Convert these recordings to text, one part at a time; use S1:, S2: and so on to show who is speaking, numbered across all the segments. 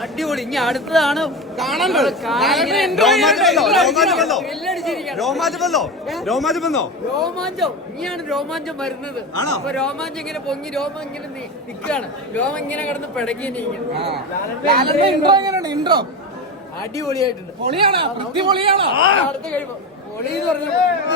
S1: അടിപൊളി. ഇനി അടുത്തതാണ് രോമാഞ്ചം. ഇനിയാണ് രോമാഞ്ചം വരുന്നത്. അപ്പൊ രോമാഞ്ചം ഇങ്ങനെ പൊങ്ങി രോമം ഇങ്ങനെ നിൽക്കുകയാണ്. രോമം ഇങ്ങനെ കിടന്ന് പിടക്കി
S2: ഇൻട്രോ
S1: അടിപൊളിയായിട്ടുണ്ട്. അടുത്ത കഴിയുമ്പോ പൊളി എന്ന് പറഞ്ഞ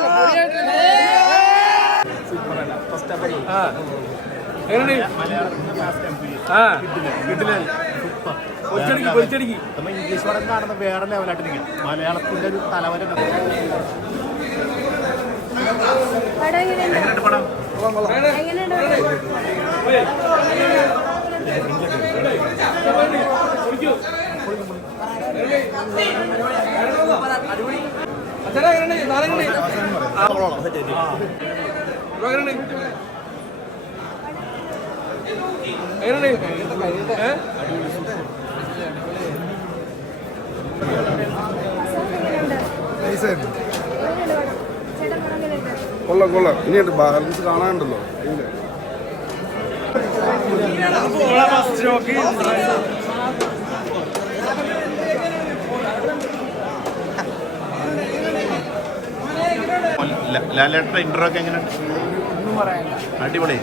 S3: ഇംഗ്ലീഷ് പടം കാണുന്ന വേറെ ലെവലായിട്ട് നിൽക്കും. മലയാളത്തിന്റെ ഒരു തലവര പടം
S4: കൊള്ളാം. ഇനിയുണ്ട് ബാലൻസ് കാണാനുണ്ടല്ലോ.
S3: ലാലേട്ടന്റെ ഇന്റർവ്യൂ ഒക്കെ എങ്ങനെയുണ്ട്? അടിപൊളി.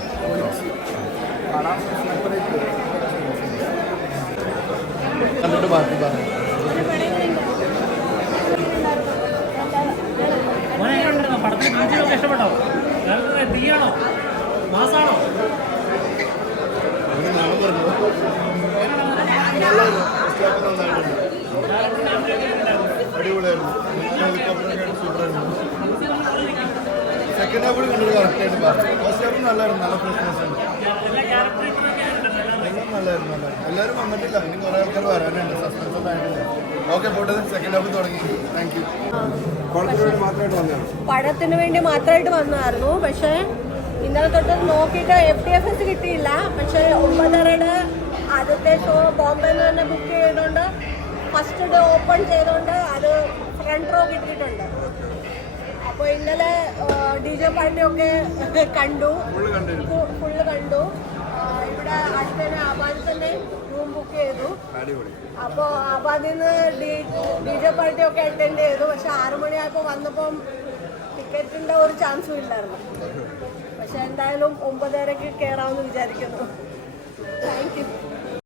S5: ഇഷ്ടപ്പെട്ടോ? തീയാണോ മാസാണോ?
S4: സെക്കൻഡ് ഹാഫ് കണ്ടത് കറക്റ്റായിട്ട് പറഞ്ഞു. ഫസ്റ്റ് ഹാഫ് നല്ലായിരുന്നു. നല്ല ഫ്രഷ്നെസ് ഉണ്ട്. നല്ലായിരുന്നു. എല്ലാവരും വന്നിട്ടില്ല. ഇനി കുറെ ആൾക്കാർ വരാനുണ്ട്. സസ്പെൻസ് ഒന്നും ആയിട്ടില്ല. ഓക്കെ പോട്ടെ. സെക്കൻഡ് ഹാഫ് തുടങ്ങി. Thank you.
S6: പടത്തിന് വേണ്ടി മാത്രമായിട്ട് വന്നതായിരുന്നു. പക്ഷേ ഇന്നലെ തൊട്ട് നോക്കിയിട്ട് FTFS കിട്ടിയില്ല. പക്ഷേ 9:30 ആദ്യത്തെ ഷോ ബോംബെന്ന് തന്നെ ബുക്ക് ചെയ്തുകൊണ്ട് ഫസ്റ്റ് ഡേ ഓപ്പൺ ചെയ്തുകൊണ്ട് അത് ഫ്രണ്ട് റോ കിട്ടിയിട്ടുണ്ട്. അപ്പോൾ ഇന്നലെ DJ പാർട്ടിയൊക്കെ കണ്ടു, ഫുള്ള് കണ്ടു. ഇവിടെ അടുത്തന്നെ ആബാദിൽ റൂം ബുക്ക് ചെയ്തു. അപ്പോൾ ആബാദിൽ നിന്ന് DJ പാർട്ടിയൊക്കെ അറ്റൻഡ് ചെയ്തു. പക്ഷെ 6 മണിയായപ്പോൾ വന്നപ്പം ടിക്കറ്റിൻ്റെ ഒരു ചാൻസും ഇല്ലായിരുന്നു. പക്ഷെ എന്തായാലും 9:30 കയറാമെന്ന് വിചാരിക്കുന്നു. Thank U.